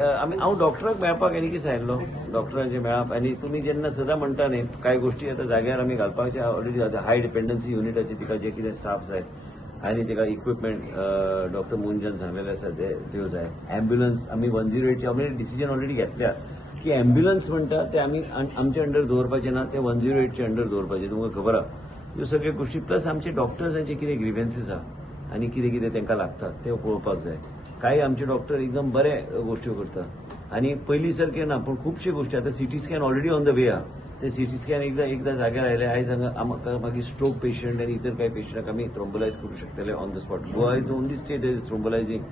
हांव डॉक्टराक मेळपाक आनी कितें सांगिल्लो डॉक्टरांचे मेळप आनी तुमी जेन्ना सदां म्हणटा न्ही कांय गोश्टी आतां जाग्यार आमी घालपाचे ऑलरेडी हाय डिपेंडन्सी युनिटाचे तिका जे कितें स्टाफ जाय आनी तिका इक्विपमेंट डॉक्टर मुंजन सांगलेले आसा ते दिवं जाय एम्ब्युलन्स आमी 108चे ऑलरेडी डिसिजन ऑलरेडी घेतल्या की एम्ब्युलन्स म्हणटा ते आमी आमचे अंडर दवरपाचे ना ते 108चे अंडर दवरपाचे तुमकां खबर आहा ह्यो सगळ्यो गोश्टी प्लस आमचे डॉक्टर्सांचे कितें ग्रिव्हन्सीस आहा आनी कितें कितें तांकां लागतात ते पळोवपाक जाय काही आमचे डॉक्टर एकदम बरे गोश्टी करतात आनी पयलीं सारके ना पूण खुबशे गोश्टी आतां CT scan already on the way आहा ते सिटी स्कॅन एकदा जाग्यार आयले आयज हांगा मागीर स्ट्रोक पेशंट आनी इतर काही पेशंटाक आमी थ्रोम्बोलायज करूं शकतले on the spot Goa is only state is thrombolysing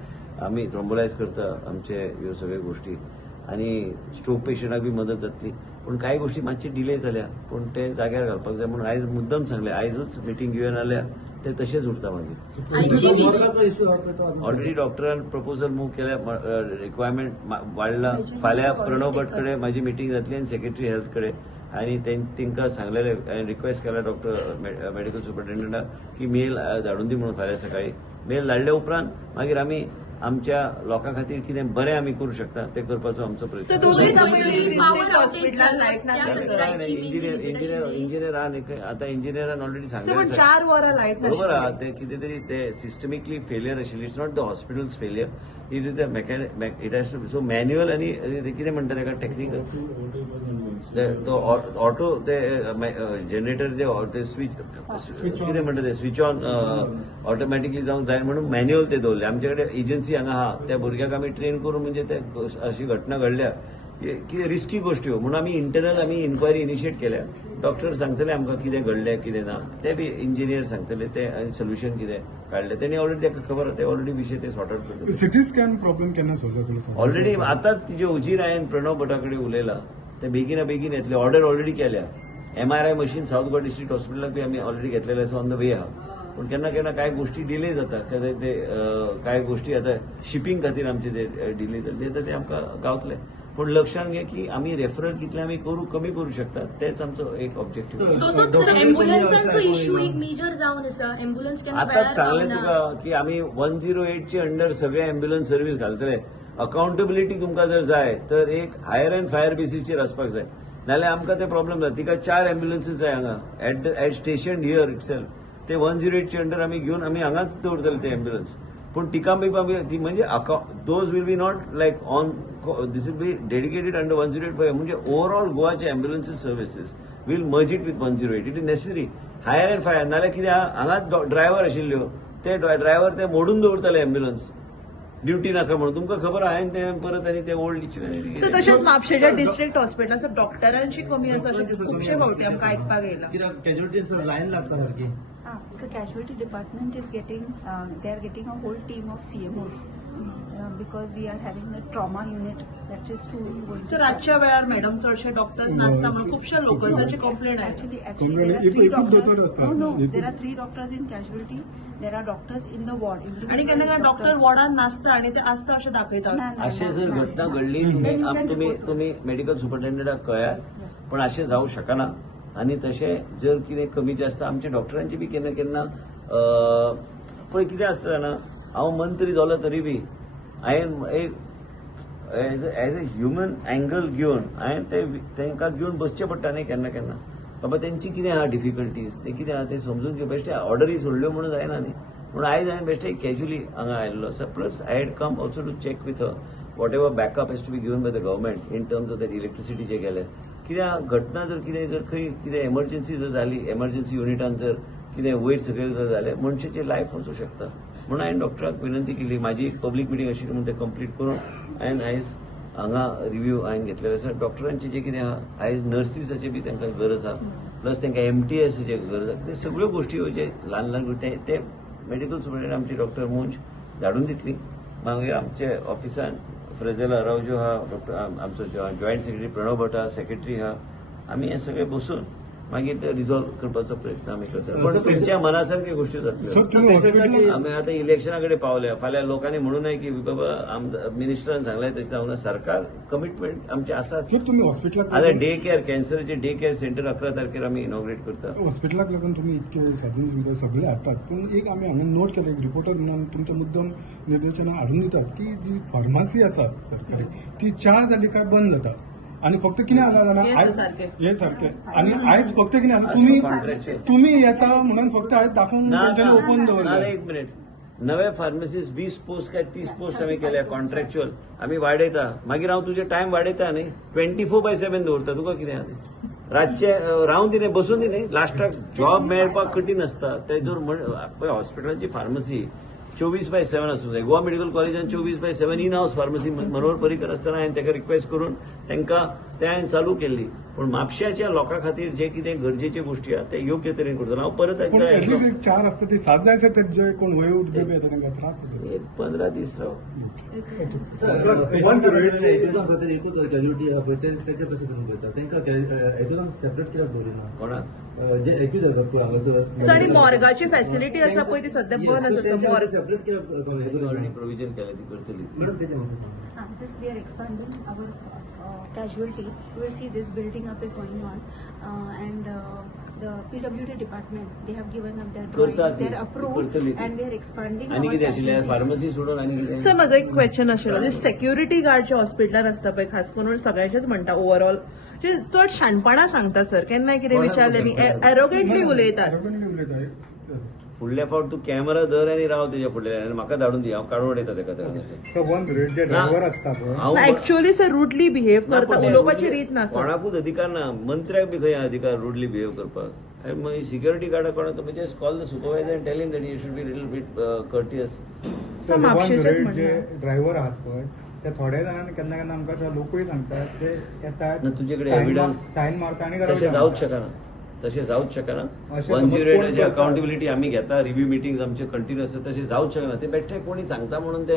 आमी थ्रोम्बोलायज करता आमचे ह्यो सगळ्यो गोश्टी आनी स्ट्रोक पेशंटाक बी मदत जातली पूण कांय गोश्टी मातशे डिले जाल्या पूण ते जाग्यार घालपाक जाय म्हणून आयज मुद्दम सांगलें आयजूच मिटींग घेवन आल्या ते तशेंच उरता मागीर ऑलरेडी डॉक्टरान प्रपोजल मूव केल्या रिक्वायरमेंट वाडला फाल्यां प्रणव भट कडेन म्हाजी मिटींग जातली आनी सेक्रेटरी हेल्थ कडेन आनी तांकां सांगलेले रिक्वेस्ट केला डॉक्टर मेडिकल सुपरिटेंडंटाक की मेल धाडून दी म्हणून फाल्यां सकाळी मेल धाडले उपरांत मागीर आमी आमच्या लोकां खातीर कितें बरें आमी करूं शकता ते करपाचो आमचो प्रयत्न इंजिनियर आहा न्ही आतां इंजिनियरान ऑलरेडी सांगलें 4 वरां लायट बरोबर आहा ते कितें तरी ते सिस्टमिकली फेलियर आशिल्ली it's not the hospitals failure it is the mechanic it has to so manual आनी कितें म्हणटा ताका टेक्निकल तो ऑटो ते जनरेटर ते स्विच कितें म्हणटा ते स्विच ऑन ऑटोमॅटिकली जावंक जाय म्हणून मॅन्युअल ते दवरले आमचे कडेन एजन्सी हांगा आहा त्या भुरग्याक आमी ट्रेन करून म्हणजे ते अशी घटना घडल्या कितें रिस्की गोश्ट्यो म्हणून आमी इंटरनल आमी इन्क्वायरी इनिशिएट केल्या डॉक्टर सांगतले आमकां कितें घडलें कितें ना ते बी इंजिनियर सांगतले ते सोल्युशन कितें काडलें तेणी ऑलरेडी ताका खबर ते ऑलरेडी विशय ते सॉर्ट आउट करतले सिटी स्कॅन प्रॉब्लेम केन्ना सॉल्व जातलो ऑलरेडी आतांच तिजे उजीर हांवें प्रणव भटा कडेन उलयलां ते बेगिना बेगीन येतले ऑर्डर ऑलरेडी केल्या MRI machine south Goa district हॉस्पिटलाक बी आमी ऑलरेडी घेतलेले आसा ऑन द वे आहा पूण केन्ना केन्ना कांय गोश्टी डिले जाता कित्याक ते कांय गोश्टी आतां शिपिंग खातीर आमचे ते डिले जाता ते आमकां गावतले पूण लक्षांत घे की आमी रेफरल कितले आमी कमी करूं शकता तेच आमचो एक ऑब्जेक्टीव आतांच सांगलें तुका की आमी 108चे अंडर सगळे अँब्युलन्स सर्व्हिस घालतले अकाउंटेबिलिटी तुमकां जर जाय तर एक हायर अँड फायर बेसीसचेर आसपाक जाय नाल्यार आमकां ते प्रॉब्लेम जाता तिका 4 अँब्युलन्सीस जाय हांगा एट स्टेशन हियर इटसेल्फ ते 108चे अंडर आमी घेवन आमी हांगाच दवरतले ते अँब्युलन्स पूण तिका ती म्हणजे those will be not like on this will be dedicated under 108 म्हणजे ओवरऑल गोवाचे ambulances services will merge it with 108 it is necessary hire and fire नाल्यार कितें हांगाच ड्रायव्हर आशिल्ल्यो ते ड्रायव्हर ते मोडून दवरताले अँब्युलन्स ड्युटी नाका म्हणून तुमकां खबर हांवें ते परत आनी ते ओल्ड सो तशेंच म्हापशेच्या डिस्ट्रिक्ट हॉस्पिटलांत डॉक्टरांची कमी आसा अशें खुबशे फावटी आमकां आयकपाक येयलां कॅज्युअलिटींची लायन लागता सारकी So casualty department is getting, they are getting a whole team of CMOs because we are having a trauma unit that is to. So रातच्या वेळार मॅडम चडशे डॉक्टर्स नासता म्हणून खुबशे लोकल्सांची कंप्लेंट आहे. Actually there are 3 doctors. No, there are 3 doctors in casualty. There are doctors in the ward. आणि केन्ना doctor वॉर्डान नासता आणि ते आसता अशें दाखयतात. अशें जर घटना घडली तुम्ही मेडिकल सुपरिटेंडंटाक कळयात पण अशें जावं शकना आनी तशें जर कितें कमी जास्त आमच्या डॉक्टरांची बी केन्ना केन्ना पळय कितें आसता जाणा हांव मंत्री जालो तरी बी हांवें एक एज अ ह्युमन एंगल घेवन हांवें तांकां घेवन बसचें पडटा न्ही केन्ना केन्ना बाबा तेंची कितें आहा डिफिकल्टीज ते कितें आहा ते समजून घेवं बेश्टे ऑर्डरी सोडल्यो म्हणून जायना न्ही पूण आयज हांवें बेश्टे कॅज्युअली हांगा आयिल्लो आसा plus I had come also to check with whatever backup has to be given by the government in terms of that इलेक्ट्रिसिटीचे गेले कित्याक घटना जर कितें जर खंय कितें एमर्जन्सी जर जाली एमर्जन्सी युनिटान जर कितें वयर सकयल जर जालें मनशाचें लायफ वचूंक शकता म्हणून हांवें डॉक्टराक विनंती केली म्हाजी एक पब्लीक मिटींग आशिल्ली म्हणून तें कंप्लीट करून हांवें आयज हांगा रिव्यू हांवें घेतलेलो आसा डॉक्टरांचें जें कितें आहा आयज नर्सीसाची बी तांकां गरज आहा प्लस तांकां MTSची गरज आहा ते सगळ्यो गोश्टी जे ल्हान ल्हान गोश्टी ते मेडिकल सुपरिटेंडंट आमची डॉक्टर मुंज धाडून दितली मागीर आमचे ऑफिसान फ्रेझेला अरावजो आहा डॉक्टर आमचो जॉयंट सेक्रेटरी प्रणव भट आहा सेक्रेटरी आहा आमी हे सगळे बसून मागीर ते रिझॉल्व करपाचो प्रयत्न आमी करता पण तुमच्या मनासारख्यो गोष्टी सर जातल्यो तुम्ही हॉस्पिटल आमी आतां इलेक्शना कडेन पावल्या फाल्यां लोकांनी म्हणू नये की बाबा मिनिस्टरान सांगलें तशें जावना सरकार कमिटमेंट आमचें आसाच सर तुम्ही हॉस्पिटलाक आतां डे केअर कॅन्सराचे डे केअर सेंटर 11 तारखेर आमी इनॉग्रेट करता हॉस्पिटलाक लागून तुम्ही इतके साधन सुविधा सगळे हाडटात पण एक आमी हांगा नोट केलं एक रिपोर्टर म्हणून तुमच्या मुद्दम निर्देशना हाडून दितात की जी फार्मासी आसा सरकारी ती 4 जाली काय बंद जाता आणि फक्त कितें जालां हे जाणां सारकें. हे सारकें आणि आयज फक्त कितें आसा तुम्ही येता म्हणून फक्त आयज दाखोवन तेंच्यांनी ओपन ना दवरला एक मिनिट नवे फार्मसीस 20 पोस्ट काय 30 पोस्ट आमी केल्या कॉन्ट्रॅक्च्युअल आमी वाडयता मागीर हांव तुजे टायम वाडयता न्ही 24/7 दवरता तुका कितें रातचे रावन दिने बसून दिने लास्टाक जॉब मेळपाक कठीण आसता तेजोर पळय हॉस्पिटलाची फार्मसी 24/7 आसूं जाय गोवा मेडिकल कॉलेजान 24/7 in house pharmacy Manohar Parrikar आसतना हांवें ताका रिक्वेस्ट करून तांकां ते हांवें चालू केल्ली पूण म्हापश्याच्या लोकां खातीर जे कितें गरजेचे गोष्टी आहा ते योग्य तरेन करतलो हांव परत पण एकदा ऍटलिस्ट एक 4 आसता ती 7 जाय सर जे कोण वयोवृद्ध बी येता तांकां त्रास जाता एक 15 दीस राव वन एजुजां खातीर एकूच कॅज्युलिटी आहा पळय तेच्या कशें करून करता तांकां एजुजां सेपरेट कित्याक दवरिना कोणाक जे एक्यूज जातात पळय हांगासर सर आणि मॉर्गाची फॅसिलिटी आसा पळय ती सध्या बंद आसा मॉर्ग सेपरेट कित्याक ऑलरेडी प्रोव्हिजन केलें ती करतली मॅडम तेच्या मातशें This we are expanding our casualty. You will see this building up is going on, and the PWD department they have given up their करता drawings. ती, They are approved, करतली ती. and we are expanding आनी our कितें आशिल्लें casualties. Pharmacy सोडून आनी कितें सर माझं एक क्वेश्चन आशिल्लो जे सेक्युरिटी गार्ड जे हॉस्पिटलान आसता पळय खास करून सगळ्यांचेच म्हणटा ओव्हरऑल जे चड शाणपणां सांगता सर केन्नाय कितें विचारलें न्ही एरोगेंटली उलयतात आरोग्याने उलयता फुडल्या फावट तूं कॅमेरा धर आनी राव तेच्या फुडल्या आनी म्हाका धाडून दी हांव काडून उडयता तेका सो वन रेट जे ड्रायव्हर असता पळय हांव ऍक्च्युअली सर रुडली बिहेव ना, करता पण उलोवपाची रीत ना सर कोणाकूच अधिकार ना मंत्र्याक बी खंय अधिकार रुडली बिहेव करपाक आनी मागीर सिक्युरिटी गार्डाक कोणाक म्हणजे call the supervisor and tell him that you should be little bit courteous so one म्हापशेचेच रेट जे म्हणणं. ड्रायव्हर आहात पळय ते थोड्या जाणांनी केन्ना केन्ना आमकां लोकूय सांगतात ते येतात ना, तुजे कडेन evidence- सायन मारता आनी तशें जावंच शकना तशें जावंच शकना अशें 108 कोण जे करता? अकाउंटेबिलिटी आमी घेता रिव्ह्यू मिटींग्स आमचे कंटिन्यू आसता तशें जावंच शकना ते बेठे कोणी सांगता म्हणून ते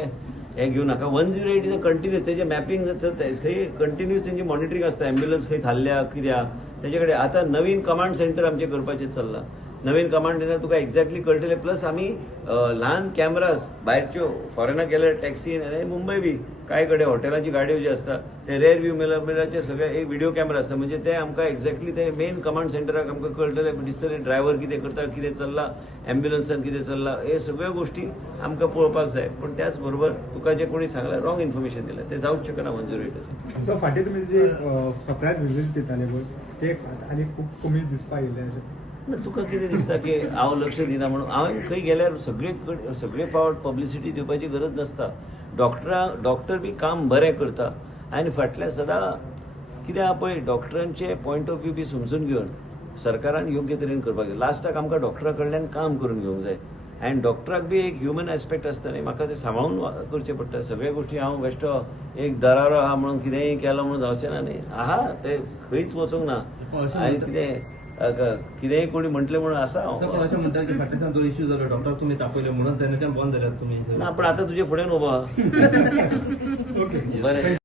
हे घेऊ नाका 108 इज कंटिन्यूस तेजे मॅपिंग थंय कंटिन्यूस तेंची मॉनिटरींग आसता एम्ब्युलन्स खंय थारल्या कित्याक तेजे कडेन आतां नवीन कमांड सेंटर आमचें करपाचें चल्लां नवीन कमांड सेंटर तुका एक्झॅक्टली कळटलें प्लस आमी ल्हान कॅमेराज भायरच्यो फॉरेनाक गेल्यार टॅक्सीन आनी मुंबय बी कांय कडेन हॉटेलांची गाडयो ज्यो आसता ते रेअर व्यू मिरराचे सगळे एक व्हिडिओ कॅमेरा आसता म्हणजे ते आमकां एक्झॅक्टली ते मेन कमांड सेंटराक आमकां कळटलें दिसतलें ड्रायव्हर कितें करता कितें चल्लां एम्ब्युलन्सान कितें चल्लां हे सगळ्यो गोष्टी आमकां पळोवपाक जाय पूण त्याच बरोबर तुका जे कोणी सांगलां रॉंग इन्फॉर्मेशन दिलें ते जावंच शकना 108 सो फाटीं तुमी जे सप्रायज विजीट दिताले पळय ते आनी खूब कमी दिसपाक येयले अशें ना तुका कितें दिसता की हांव लक्ष दिना म्हणून हांवें खंय गेल्यार सगळे फावट पब्लिसिटी दिवपाची गरज नासता डॉक्टर बी काम बरें करता आनी फाटल्या सदां कितें आहा पळय डॉक्टरांचे पॉयंट ऑफ व्यू बी समजून घेवन सरकारान योग्य तरेन करपाक जाय लास्टाक आमकां डॉक्टरा कडल्यान काम करून घेवंक जाय आनी डॉक्टराक बी एक ह्युमन एस्पेक्ट आसता न्ही म्हाका ते सांबाळून करचें पडटा सगळ्यो गोश्टी हांव बेश्टो एक दरारो आहा म्हणून कितेंय केलो म्हणून जावचें ना न्ही आहा ते खंयच वचूंक ना आनी कितेंय कोणी म्हटलें म्हणून आसा असं पण अशें म्हणतात की फाटल्याच्यान जो इश्यू जालो डॉक्टर तुमी तापयले म्हणून तेन्नाच्यान बंद जाल्यात तुमी ना पण आता तुझे फुडें उबो आहा बरें